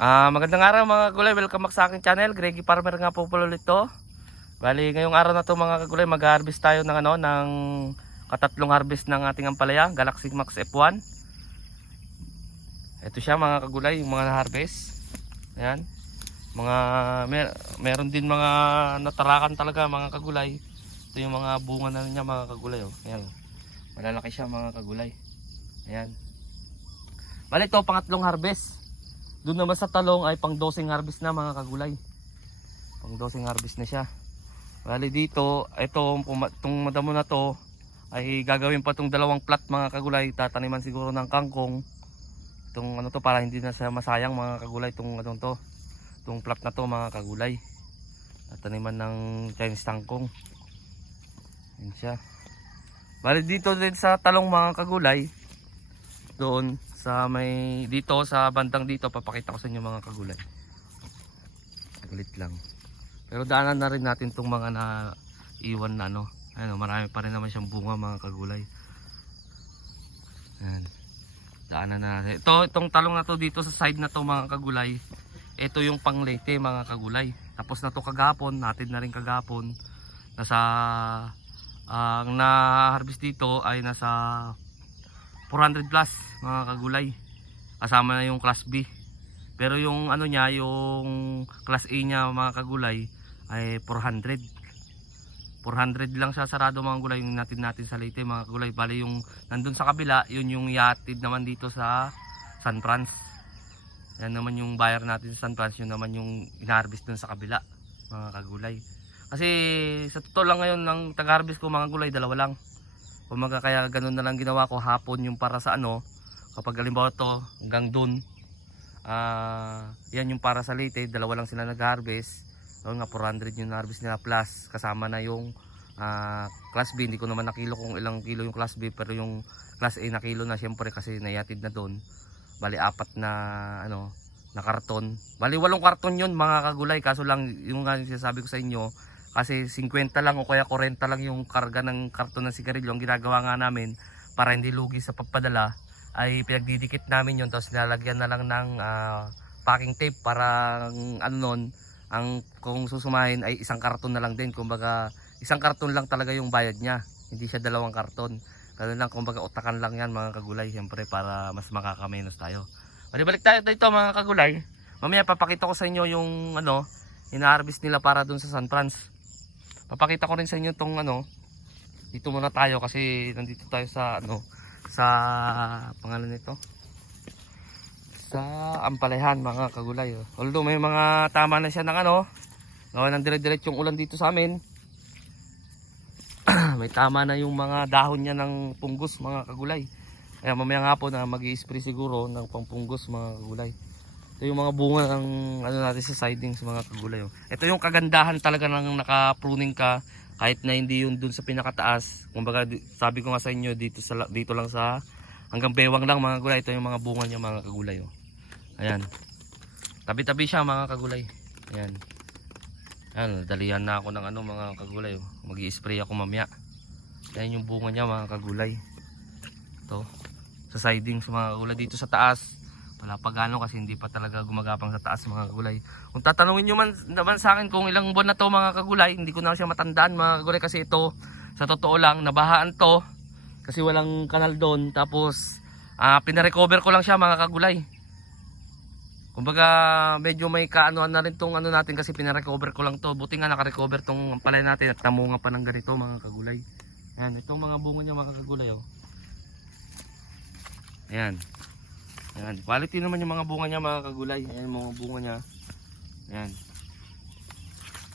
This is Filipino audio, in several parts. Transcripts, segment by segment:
Ah, magandang araw mga kagulay. Welcome back sa aking channel. Greggy Farmer nga po pala to. Bali, ngayong araw na to mga kagulay, mag-harvest tayo ng ano, ng katatlong harvest ng ating ampalaya, Galaxy Max F1. Ito siya mga kagulay, yung mga na-harvest. Ayan. Mga mer meron din mga natarakan talaga mga kagulay. Ito yung mga bunga na niya mga kagulay oh. Ayan. Malalaki siya mga kagulay. Ayan. Bali ito pangatlong harvest. Doon naman sa talong ay pang dosing harvest na mga kagulay. Pang dosing harvest na siya. Bali dito, ito, itong madamo na to, ay gagawin pa itong dalawang plat mga kagulay. Tataniman siguro ng kangkong. Itong ano to, para hindi na siya masayang mga kagulay. Itong ano to, itong plat na to mga kagulay. Tataniman ng Chinese tangkong. Yan siya. Bali dito din sa talong mga kagulay, doon sa may dito sa bandang dito papakita ko sa inyo mga kagulay. Saglit lang. Pero daanan na rin natin tong mga na iwan na ano. Ano marami pa rin naman siyang bunga mga kagulay. Ayan. daanan na natin. Ito itong talong na to dito sa side na to mga kagulay ito yung panglete mga kagulay. Tapos na to kagapon natin na rin kagapon. Nasa ang na-harvest dito ay nasa 400 plus mga kagulay. Kasama na yung class B. Pero yung ano niya yung class A niya mga kagulay ay 400 400 lang siya sarado mga gulay yung natin natin sa Leyte mga kagulay. Bali yung nandun sa kabila yun yung yatid naman dito sa San Franz. Yan naman yung buyer natin sa San Franz yun naman yung inharvest dun sa kabila mga kagulay. Kasi sa totoo lang ngayon ng tag-harvest ko mga gulay dalawa lang Kumaga kaya ganun na lang ginawa ko hapon yung para sa ano kapag halimbawa to hanggang dun ah yan yung para sa Leyte dalawa lang sila nag-harvest. Noon nga 400 yung harvest nila plus kasama na yung ah, class B. Hindi ko naman nakilo kung ilang kilo yung class B pero yung class A na kilo na syempre kasi nayatid na doon bali apat na ano na karton. Bali walong karton yun mga kagulay. Kaso lang yung nga sinasabi ko sa inyo kasi 50 lang o kaya 40 lang yung karga ng karton ng sigarilyo. Ang ginagawa nga namin para hindi lugi sa pagpadala ay pinagdidikit namin yun tapos nilalagyan na lang ng ah, packing tape para ano nun ang kung susumahin ay isang karton na lang din. Kumbaga isang karton lang talaga yung bayad niya. Hindi siya dalawang karton. Ganun lang kumbaga utakan lang yan mga kagulay siyempre para mas makakamenos tayo. Balik tayo dito mga kagulay. Mamaya papakita ko sa inyo yung ano ina-harvest nila para dun sa San Franz papakita ko rin sa inyo tong ano dito muna tayo kasi nandito tayo sa ano sa pangalan nito. Sa Ampalehan mga kagulay oh. although may mga tama na siya ng ano gawa ng dire-diretsyong ulan dito sa amin. May tama na yung mga dahon niya ng punggos mga kagulay. Kaya mamayang hapon na mag spray siguro ng pangpunggos mga kagulay ito yung mga bunga ng ano natin sa sidings mga kagulay. Oh. Ito yung kagandahan talaga ng naka-pruning ka kahit na hindi yun dun sa pinakataas. Kumbaga sabi ko nga sa inyo dito sa dito lang sa hanggang bewang lang mga kagulay. Ito yung mga bunga niya mga kagulay. Oh. Ayan. Tabi-tabi siya mga kagulay. Ayan. Ayan, dalihan na ako ng ano mga kagulay. Oh. Mag-i-spray ako mamaya. Ayan yung bunga niya mga kagulay. Ito. Sa sidings mga kagulay dito sa taas wala pa gano kasi hindi pa talaga gumagapang sa taas mga kagulay. Kung tatanungin nyo man naman sa akin kung ilang buwan na to mga kagulay, hindi ko na siya matandaan mga kagulay kasi ito sa totoo lang nabahaan to kasi walang kanal doon tapos ah pinarecover ko lang siya mga kagulay. Kumbaga medyo may kaanoan na rin tong ano natin kasi pinarecover ko lang to. Buti nga nakarecover tong palay natin at namunga pa ng ganito mga kagulay. Yan, itong mga bunga niya mga kagulay oh. Ayan. Ayan, quality naman yung mga bunga niya mga kagulay. Ayan mga bunga niya. Ayan.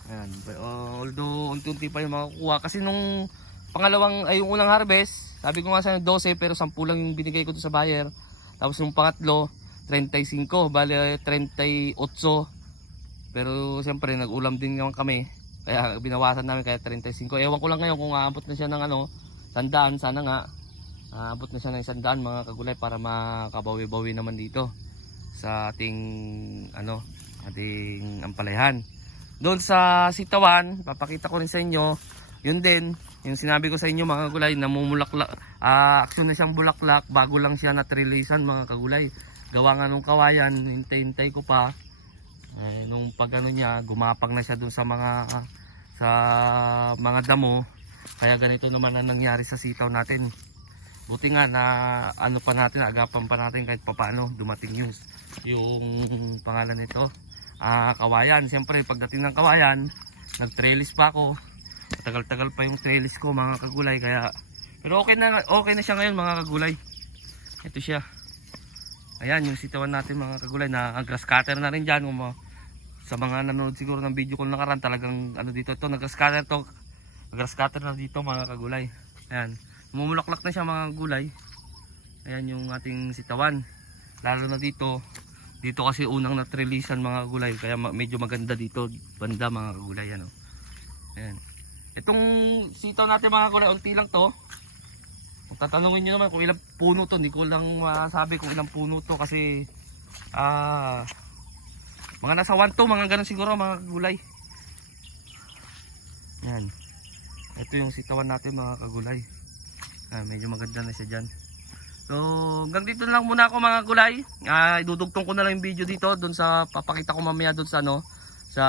Ayan. Uh, although unti-unti pa yung makukuha. Kasi nung pangalawang, ay yung unang harvest, sabi ko nga sa 12 pero 10 lang yung binigay ko sa buyer. Tapos yung pangatlo, 35. Bale 38. Pero siyempre nag-ulam din naman kami. Kaya binawasan namin kaya 35. Ewan ko lang ngayon kung aabot na siya ng ano, tandaan. Sana nga Aabot na siya ng isang daan mga kagulay para makabawi-bawi naman dito sa ating ano, ating ampalayan. Doon sa sitawan, papakita ko rin sa inyo, yun din, yung sinabi ko sa inyo mga kagulay, namumulaklak, ah aksyon na siyang bulaklak bago lang siya natrilisan mga kagulay. gawa nga nung kawayan, hintay-hintay ko pa. Ay, nung pag ano niya, gumapang na siya dun sa mga sa mga damo. Kaya ganito naman ang nangyari sa sitaw natin. Buti nga na ano pa natin, agapan pa natin kahit papaano dumating yung yung pangalan nito. Ah, kawayan. Siyempre pagdating ng kawayan, nag-trellis pa ako. Tagal-tagal pa yung trellis ko mga kagulay kaya pero okay na okay na siya ngayon mga kagulay. Ito siya. Ayan yung sitawan natin mga kagulay na grass cutter na rin diyan um, sa mga nanonood siguro ng video ko nakaraan talagang ano dito to nag-grass cutter to grass cutter na dito mga kagulay. Ayan. Mumulaklak na siya mga gulay. Ayan yung ating sitawan. Lalo na dito. Dito kasi unang natreleasean mga gulay. Kaya medyo maganda dito. Banda mga gulay. Ano. Ayan. Itong sitaw natin mga gulay. Unti lang to. Kung tatanungin nyo naman kung ilang puno to. Hindi ko lang masabi kung ilang puno to. Kasi ah mga nasa 1 to. Mga ganun siguro mga gulay. Ayan. Ito yung sitawan natin mga kagulay. Ah, medyo maganda na siya dyan. So, hanggang dito lang muna ako mga gulay. Ah, idudugtong ko na lang yung video dito doon sa papakita ko mamaya doon sa ano sa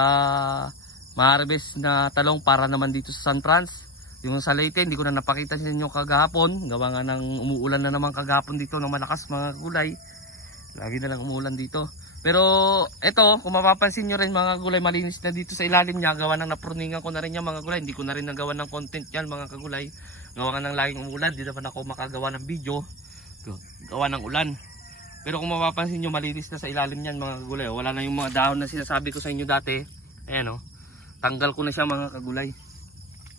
ma-harvest na talong para naman dito sa San Franz. Yung sa Leyte, hindi ko na napakita sa inyo kagahapon. Gawa nga ng umuulan na naman kagahapon dito ng malakas mga gulay. Lagi na lang umuulan dito. Pero ito, kung mapapansin nyo rin mga gulay, malinis na dito sa ilalim niya. Gawa ng napruningan ko na rin yan mga gulay. Hindi ko na rin nagawa ng content yan mga kagulay. Gawa nga ng laging umulan. Di naman ako makagawa ng video. Gawa ng ulan. Pero kung mapapansin nyo, malinis na sa ilalim niyan mga kagulay. Wala na yung mga dahon na sinasabi ko sa inyo dati. Ayan o. Tanggal ko na siya mga kagulay.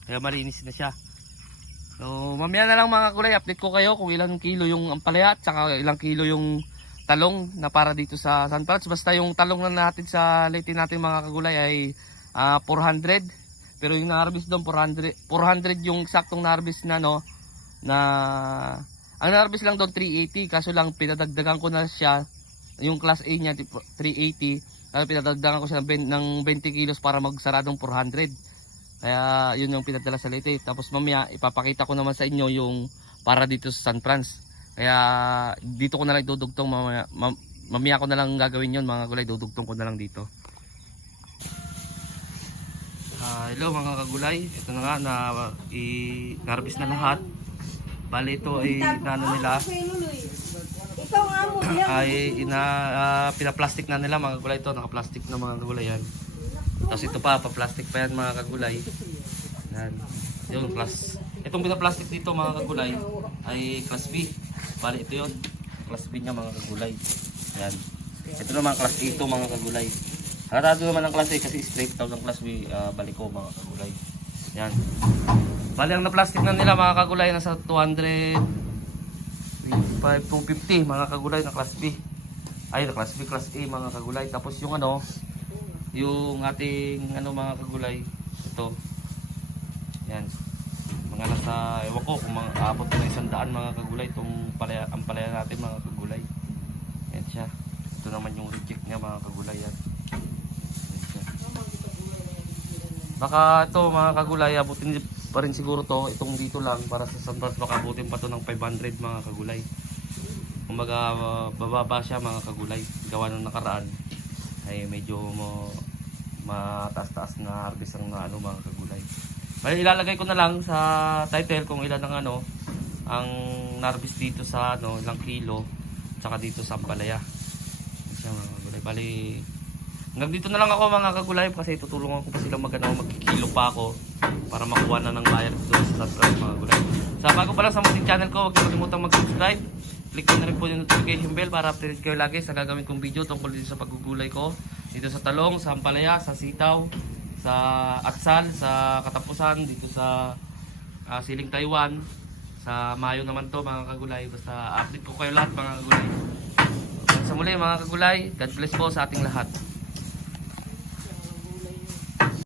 Kaya malinis na siya. So, mamaya na lang mga kagulay. Update ko kayo kung ilang kilo yung ampalaya at saka ilang kilo yung talong na para dito sa San Franz. Basta yung talong na natin sa Leyte natin mga kagulay ay ah, 400. Pero yung na-harvest doon 400, 400 yung saktong na-harvest na no? Na ang na-harvest lang doon 380 kaso lang pinadagdagan ko na siya yung class A niya tipo 380 kaya pinadagdagan ko siya ng ben- ng 20 kilos para magsaradong 400 kaya yun yung pinadala sa Leyte. Tapos mamaya ipapakita ko naman sa inyo yung para dito sa San Franz. Kaya dito ko na lang dudugtong mamaya, mam- mamaya ko na lang gagawin yun. Mga gulay dudugtong ko na lang dito Ah, hello mga kagulay. Ito na nga na i-harvest na lahat. Bali ito ay nano nila. Ay ina ah, pinaplastic na nila mga kagulay. Ito naka-plastic na mga kagulay yan. Tapos ito pa pa-plastic pa yan mga kagulay. Yan. Yun class itong pinaplastic dito mga kagulay ay class B. Bali ito yun. Class B niya mga kagulay. Yan. Ito naman class A ito mga kagulay Harado naman ang class A kasi straight tawag ng class B ah, balik ko mga kagulay. Yan. Bali ang na-plastic na nila mga kagulay nasa 200 5, 250 mga kagulay na class B. Ay na class B, class A mga kagulay. Tapos yung ano yung ating ano mga kagulay ito. Yan. Mga nasa ewan ko kung mga abot na isang daan mga kagulay itong palaya, ang palaya natin mga kagulay. Yan siya. Ito naman yung reject niya mga kagulay yan siya baka ito mga kagulay abutin pa rin siguro to itong dito lang para sa San Blas baka abutin pa to ng 500 mga kagulay. Kumbaga uh, bababa siya mga kagulay. Gawa ng nakaraan ay medyo mo mataas-taas na harvest ang ano mga kagulay. Ay ilalagay ko na lang sa title kung ilan ang ano ang narvest dito sa ano ilang kilo tsaka dito sa Ampalaya. Siya mga kagulay. Bali hanggang dito na lang ako mga kagulay kasi tutulungan ko pa silang magano magkikilo pa ako para makuha na ng bayad doon sa subscribe mga gulay. Sa bago pa lang sa munting channel ko, huwag kalimutang mag-subscribe. Click nyo na rin po yung notification bell para updated kayo lagi sa gagawin kong video tungkol dito sa paggugulay ko. Dito sa talong, sa ampalaya, sa sitaw, sa atsal, sa katapusan, dito sa ah, siling Taiwan. Sa Mayo naman to mga kagulay. Basta update ko kayo lahat mga kagulay. Sa muli mga kagulay, God bless po sa ating lahat.